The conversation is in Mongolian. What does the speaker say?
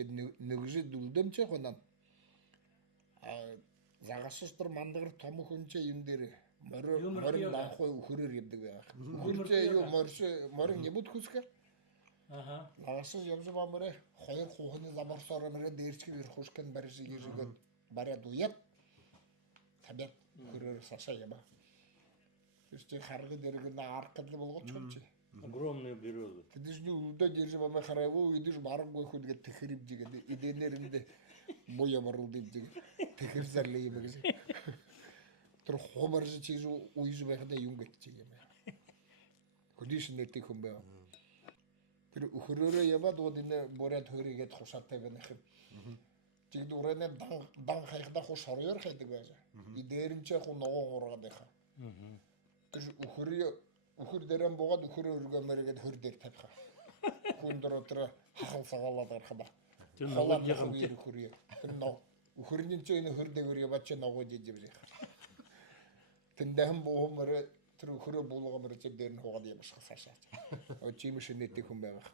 Тэд нэгжи дүлдэмчээ хонан. Загасчтар мандагар том хүнчээ юм дээр морин даахгүй өхөрөр гэдэг байх. Өхөрчээ юу морин ебут хүсгэ. Лагасч явж бамрэ хоёр хуухны замарсаар мөрө дээрчгэр хушкан барьж иргэн бараад уяд. Табят өхөрөр сасаа яма. Тэстэй харгад дэрэг на аркад болгоч юм чи. Огромные березы. Ты ж не удаж держи мама хараву, идешь баргой худ гэ тэхрип жигэ. Идэнэрэмдэ боя барулдэ жигэ. Тэхэр зарлээ юм гэсэн. Тэр хомарж чиж уйж байхад юм гэж юм яа. Хөдиш нэтэх юм бай. Тэр өхөрөөрөө яваад удаа борят хөрийгээд хусаатай байна хэв. Чиг дураны дан хайхда хуш хорёр хайдаг байж. Идэрэмчээ ху ногоон ургаад байха. Тэр өхөр дээрэн буугаад өхөрөө өргөмөргээд хөр дээр тавьха. Хүн дөрөөр хахал цагаалаад гарах ба. Тэр ногоо жигам чи өхөрөө. Тэр ног өхөрний ч энэ хөр дээр яваад чи ногоо жижигрэх. Тэндхэн боомөр тэр өхөрөө буулгамөр чи дээр нь хуугаад явах шахасаашаа. О чимш нэтэх хүн байгаа.